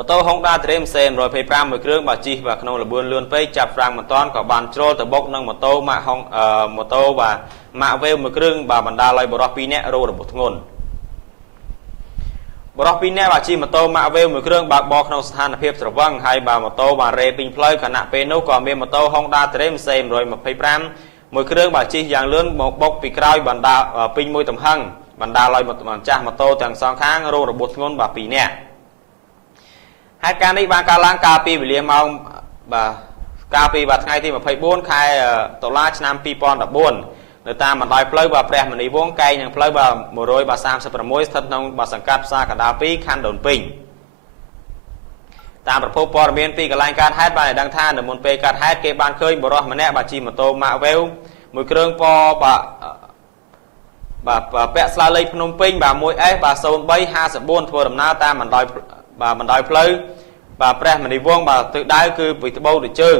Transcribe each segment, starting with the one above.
ម៉ូតូ Honda Dream C 125 មួយគ្រឿងបើជិះបាទក្នុងល្បឿនលឿនពេកចាប់ហ្វ្រាំងមិនតាន់ក៏បានជ្រុលទៅបុកនឹងម៉ូតូម៉ាកម៉ូតូបាទម៉ាក Wave មួយគ្រឿងបាទបណ្ដាលឲ្យបរិសុទ្ធ2នាក់រងរបួសធ្ងន់បរិសុទ្ធ2នាក់បាទជិះម៉ូតូម៉ាក Wave មួយគ្រឿងបើកបរក្នុងស្ថានភាពស្រវឹងហើយបាទម៉ូតូបានរេពេញផ្លូវខណៈពេលនោះក៏មានម៉ូតូ Honda Dream C 125 មួយគ្រឿងបាទជិះយ៉ាងលឿនមកបុកពីក្រោយបណ្ដាពេញមួយទំហឹងបណ្ដាលឲ្យម្ចាស់ម៉ូតូទាំងសងខាងរងរបួសធ្ងន់បាទ2នាក់ហេតុការណ៍នេះបានកើតឡើងកាលពីវេលាម៉ោងបាទកាលពីថ្ងៃទី24ខែតុលាឆ្នាំ2014នៅតាមបណ្ដោយផ្លូវបាទព្រះមនីវង្សកែងនឹងផ្លូវបាទ136ស្ថិតក្នុងបាទសង្កាត់ផ្សារកណ្ដាល2ខណ្ឌដូនពេញតាមប្រភពព័ត៌មានពីកន្លែងកើតហេតុបានឲ្យដឹងថានៅមុនពេលកើតហេតុគេបានឃើញបុរសម្នាក់បាទជិះម៉ូតូ Mark Wave មួយគ្រឿងពណ៌បាទពាក់ស្លាលេខភ្នំពេញបាទ 1S បាទ0354ធ្វើដំណើរតាមបណ្ដោយផ្លូវបាទព្រះមនីវង្សបាទទិសដៅគឺពីត្បូងទៅជើង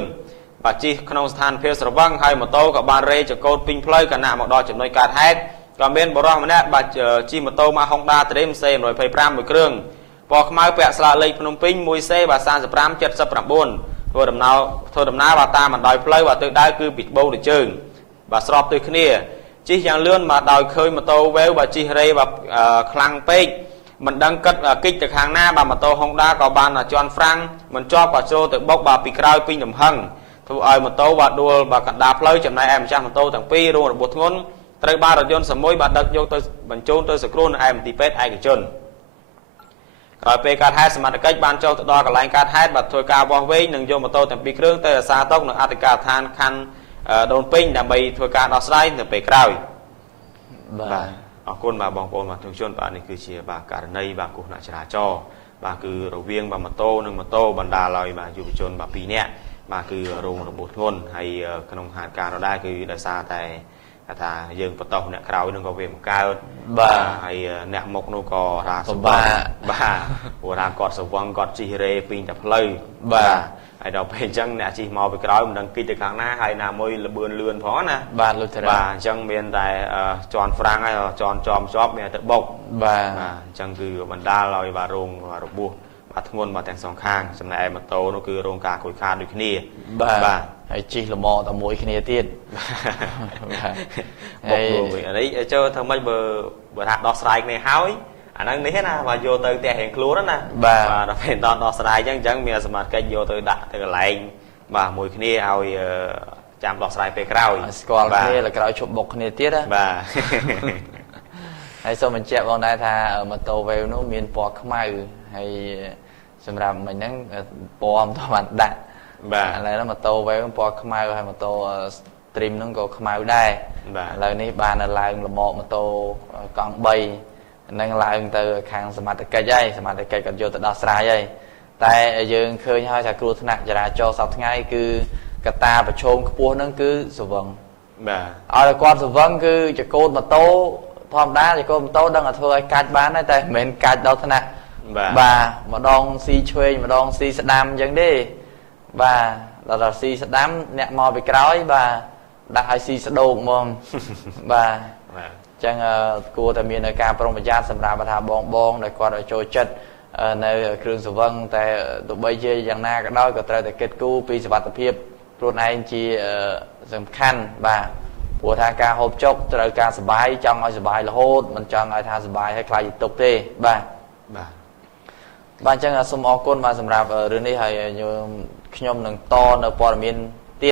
បាទជិះក្នុងស្ថានភាពស្រវឹងហើយម៉ូតូក៏បានរេចង្កូតពេញផ្លូវខណៈមកដល់ចំណុចកើតហេតុក៏មានបុរសម្នាក់បាទជិះម៉ូតូម៉ាក Honda Dream C 125 មួយគ្រឿងពណ៌ខ្មៅពាក់ស្លាកលេខភ្នំពេញ 1C បាទ3579ធ្វើដំណើរបាទតាមបណ្ដោយផ្លូវបាទទិសដៅគឺពីត្បូងទៅជើងបាទស្របទិសគ្នាជិះយ៉ាងលឿនមកដោយឃើញម៉ូតូ Wave បាទជិះរេបាទខ្លាំងពេកមិនដឹងគិតគិចទៅខាងណាបាទម៉ូតូ Honda ក៏បានជន់ហ្វ្រាំងមិនជាប់ក៏ចូលទៅបុកបាទពីក្រោយពេញទំហឹងធ្វើឲ្យម៉ូតូបាទដួលបាទកណ្ដាលផ្លូវចំណែកឯម្ចាស់ម៉ូតូទាំងពីររងរបួសធ្ងន់ត្រូវបានរថយន្តសមុយបាទដឹកយកទៅបញ្ជូនទៅសង្គ្រោះនៅឯមន្ទីរពេទ្យឯកជនក្រោយពេលកើតហេតុសមត្ថកិច្ចបានចុះទៅដល់កន្លែងកើតហេតុបាទធ្វើការវាស់វែងនិងយកម៉ូតូទាំងពីរគ្រឿងទៅរក្សាទុកនៅអធិការដ្ឋានខណ្ឌដូនពេញដើម្បីធ្វើការដោះស្រាយនៅពេលក្រោយបាទអរគុណបាទបងប្អូនបាទទស្សនិកជនបាទនេះគឺជាបាទករណីបាទគ្រោះថ្នាក់ចរាចរណ៍បាទគឺរវាងបាទម៉ូតូនិងម៉ូតូបណ្ដាលឲ្យបាទយុវជនបាទ2នាក់បាទគឺរងរបួសធ្ងន់ហើយក្នុងហេតុការណ៍នោះដែរគឺដោយសារតែថាយើងបន្តអ្នកក្រោយនឹងក៏វាមិនកើតបាទហើយអ្នកមុខនោះក៏ថាសម្បាបាទព្រោះថាគាត់សវឹងគាត់ជិះរេពេញតែផ្លូវបាទហើយដល់ពេលអញ្ចឹងអ្នកជិះមកពីក្រោយមិនដឹងគិតទៅខាងណាហើយណាមួយលបឿនលឿនផងណាបាទលោកតាបាទអញ្ចឹងមានតែជន់ហ្វ្រាំងហើយជន់ចំជាប់មានតែបុកបាទអញ្ចឹងគឺបណ្ដាលឲ្យបាទរងរបួសបាទធ្ងន់បាទទាំងសងខាងចំណែកឯម៉ូតូនោះគឺរងការខូចខាតដូចគ្នាបាទហើយជិះលម៉តែមួយគ្នាទៀតបាទបុកវិញអានេះចូលធ្វើម៉េចបើថាដោះស្រាយគ្នាហើយអាហ្នឹងនេះណាបាទយកទៅផ្ទះរៀងខ្លួនណាបាទដល់ពេលដោះស្រាយអញ្ចឹងមានសមាជិកយកទៅដាក់ទៅកន្លែងបាទមួយគ្នាឲ្យចាំដោះស្រាយពេលក្រោយស្គាល់គ្នាលើក្រោយជប់បុកគ្នាទៀតណាបាទហើយសូមបញ្ជាក់បងដែរថាម៉ូតូ Wave នោះមានពណ៌ខ្មៅហើយសម្រាប់មិញហ្នឹងពណ៌មិនបានដាក់បាទឥឡូវម៉ូតូ Wave ពណ៌ខ្មៅហើយម៉ូតូ Stream ហ្នឹងក៏ខ្មៅដែរបាទឥឡូវនេះបានឡើងលម៉ម៉ូតូកង់3នឹងឡើងទៅខាងសមត្ថកិច្ចហើយសមត្ថកិច្ចក៏យកទៅដោះស្រាយហើយតែយើងឃើញហើយថាគ្រោះថ្នាក់ចរាចរណ៍សប្តាហ៍ថ្ងៃគឺកត្តាប្រឈមខ្ពស់ហ្នឹងគឺសវឹងបាទឲ្យគាត់សវឹងគឺចកូតម៉ូតូធម្មតាចកូតម៉ូតូដឹងតែធ្វើឲ្យកាច់បានហើយតែមិនមែនកាច់ដល់ថ្នាក់បាទម្ដងស៊ីឆ្វេងម្ដងស៊ីស្ដាំអញ្ចឹងទេបាទដល់ស៊ីស្ដាំអ្នកមកពីក្រោយបាទដាក់ឲ្យស៊ីស្ដោកហ្មងបាទចឹងគួរតែមានការប្រុងប្រយ័ត្នសម្រាប់ថាបងដែលគាត់ចូលចិត្តនៅគ្រឿងសង្វឹងតែទោះបីជាយ៉ាងណាក៏ដោយក៏ត្រូវតែគិតគូរពីសុវត្ថិភាពខ្លួនឯងជាសំខាន់បាទព្រោះថាការហូបចុកត្រូវការសុបាយចង់ឲ្យសុបាយរហូតមិនចង់ឲ្យថាសុបាយឲ្យខ្លាចទុកទេបាទអញ្ចឹងសូមអរគុណបាទសម្រាប់រឿងនេះហើយខ្ញុំនឹងតនៅព័ត៌មាន